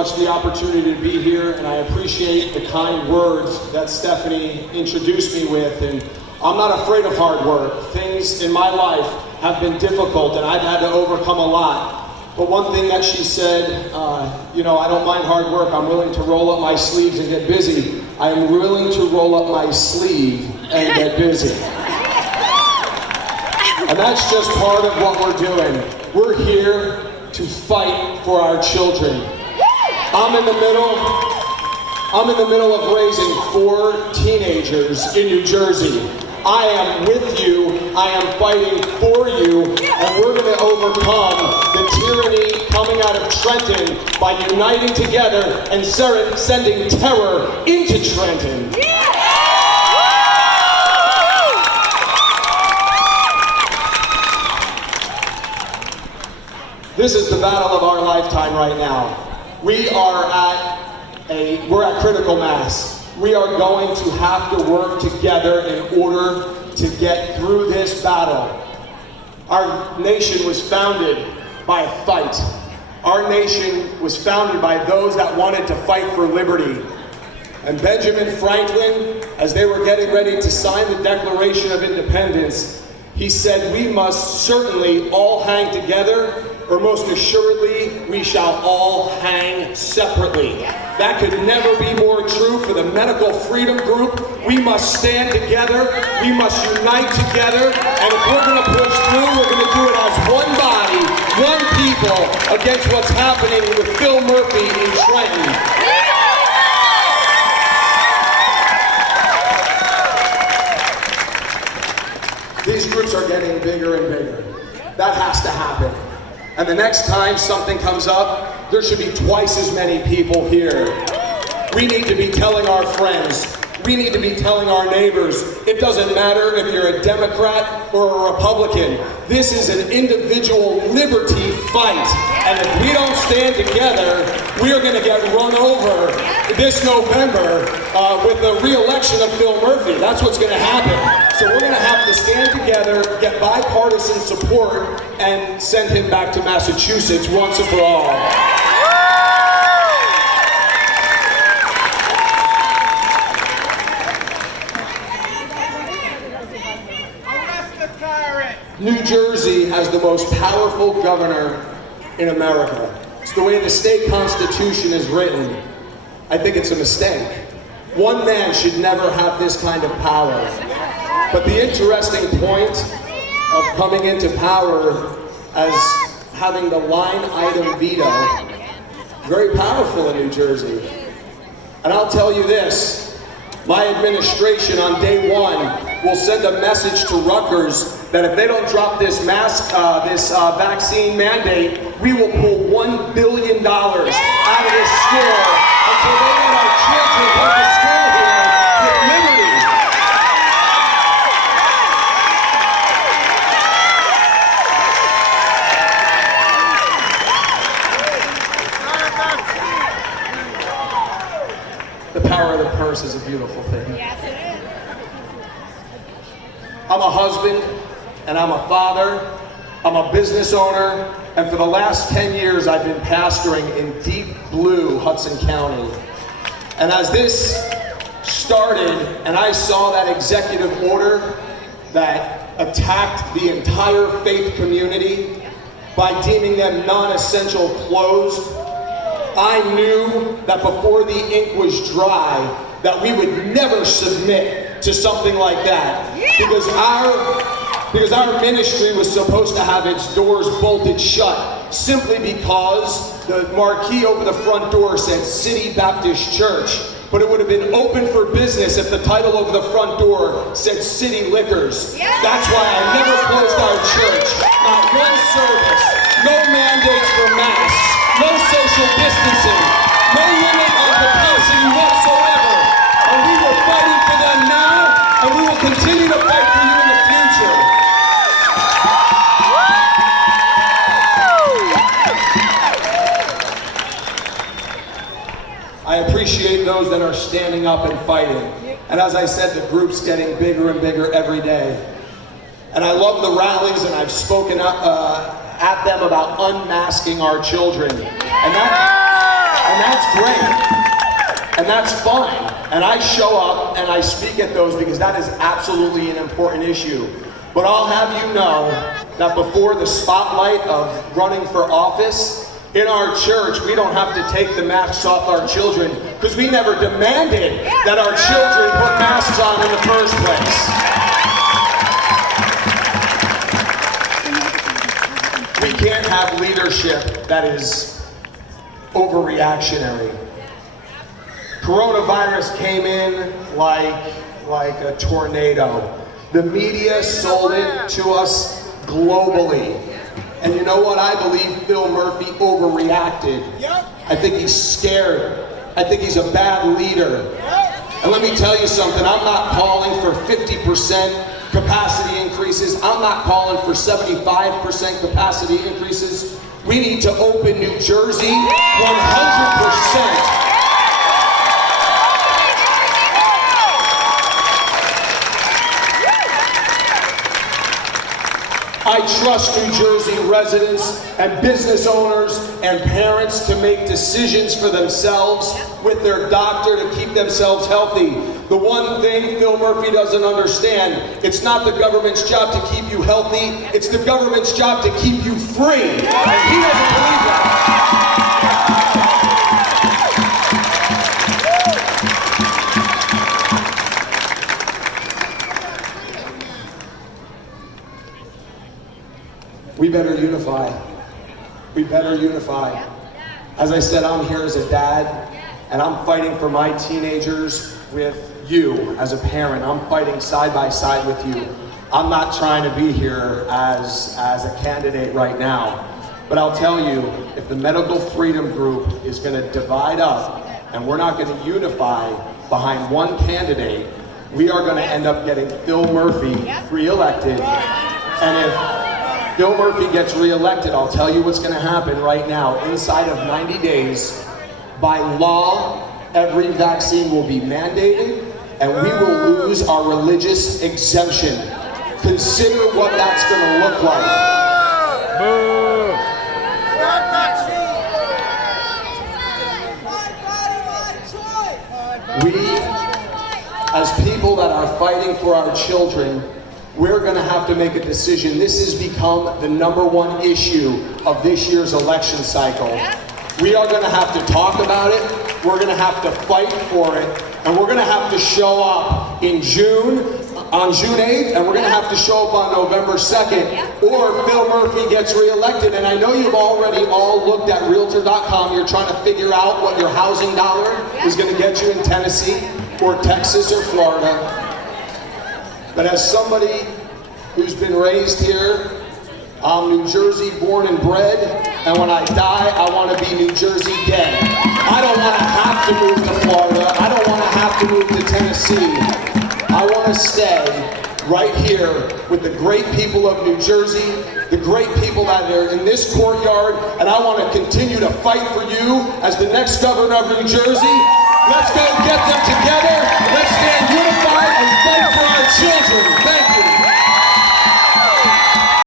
much the opportunity to be here, and I appreciate the kind words that Stephanie introduced me with. And I'm not afraid of hard work. Things in my life have been difficult, and I've had to overcome a lot. But one thing that she said, I don't mind hard work. I'm willing to roll up my sleeves and get busy. I am willing to roll up my sleeve and get busy. And that's just part of what we're doing. We're here to fight for our children. I'm in the middle of raising 4 teenagers in New Jersey. I am with you, I am fighting for you, and we're going to overcome the tyranny coming out of Trenton by uniting together and sending terror into Trenton. This is the battle of our lifetime right now. We're at critical mass. We are going to have to work together in order to get through this battle. Our nation was founded by a fight. Our nation was founded by those that wanted to fight for liberty. And Benjamin Franklin, as they were getting ready to sign the Declaration of Independence, he said, "We must certainly all hang together, or most assuredly, we shall all hang separately." That could never be more true for the Medical Freedom Group. We must stand together, we must unite together, and if we're gonna push through, we're gonna do it as one body, one people, against what's happening with Phil Murphy in Trenton. These groups are getting bigger and bigger. That has to happen. And the next time something comes up, there should be twice as many people here. We need to be telling our friends. We need to be telling our neighbors. It doesn't matter if you're a Democrat or a Republican. This is an individual liberty fight. And if we don't stand together, we are going to get run over this November with the re-election of Phil Murphy. That's what's going to happen. So we're going to have to stand together, get bipartisan support, and send him back to Massachusetts once and for all. New Jersey has the most powerful governor in America. It's the way the state constitution is written. I think it's a mistake. One man should never have this kind of power. But the interesting point of coming into power as having the line item veto, very powerful in New Jersey. And I'll tell you this, my administration on day 1 will send a message to Rutgers that if they don't drop this vaccine mandate, we will pull $1 billion out of this school until they let our children come to school here with liberty. The power of the purse is a beautiful thing. Yes, it is. I'm a husband, and I'm a father, I'm a business owner, and for the last 10 years I've been pastoring in deep blue Hudson County. And as this started, and I saw that executive order that attacked the entire faith community by deeming them non-essential closed, I knew that before the ink was dry, that we would never submit to something like that. Because our ministry was supposed to have its doors bolted shut, simply because the marquee over the front door said City Baptist Church. But it would have been open for business if the title over the front door said City Liquors. That's why I never closed our church. Not one service, no mandates for masks, no social distancing, no limit on capacity whatsoever. And we were fighting for them now, and we will continue to fight for you in the future. I appreciate those that are standing up and fighting. And as I said, the group's getting bigger and bigger every day. And I love the rallies, and I've spoken at them about unmasking our children. And And that's great. And that's fine. And I show up and I speak at those because that is absolutely an important issue. But I'll have you know that before the spotlight of running for office, in our church, we don't have to take the masks off our children because we never demanded that our children put masks on in the first place. We can't have leadership that is overreactionary. Coronavirus came in like a tornado. The media sold it to us globally. And you know what? I believe Phil Murphy overreacted. I think he's scared. I think he's a bad leader. And let me tell you something, I'm not calling for 50% capacity increases. I'm not calling for 75% capacity increases. We need to open New Jersey 100%. I trust New Jersey residents and business owners and parents to make decisions for themselves with their doctor to keep themselves healthy. The one thing Phil Murphy doesn't understand, it's not the government's job to keep you healthy, it's the government's job to keep you free. And he doesn't believe that. We better unify. We better unify. As I said, I'm here as a dad, and I'm fighting for my teenagers with you as a parent. I'm fighting side by side with you. I'm not trying to be here as a candidate right now. But I'll tell you, if the Medical Freedom Group is going to divide up, and we're not going to unify behind one candidate, we are going to end up getting Phil Murphy reelected. And if Phil Murphy gets reelected, I'll tell you what's going to happen right now. Inside of 90 days, by law, every vaccine will be mandated, and we will lose our religious exemption. Consider what that's going to look like. We, as people that are fighting for our children, we're going to have to make a decision. This has become the #1 issue of this year's election cycle. We are going to have to talk about it, we're going to have to fight for it, and we're going to have to show up in on June 8th, and we're going to have to show up on November 2nd, or Phil Murphy gets reelected. And I know you've already all looked at Realtor.com. You're trying to figure out what your housing dollar is going to get you in Tennessee, or Texas, or Florida. But as somebody who's been raised here, I'm New Jersey born and bred, and when I die, I want to be New Jersey dead. I don't want to have to move to Florida. I don't want to have to move to Tennessee. I want to stay right here with the great people of New Jersey, the great people that are in this courtyard, and I want to continue to fight for you as the next governor of New Jersey. Let's go get them together. Let's stand unified and fight for our children.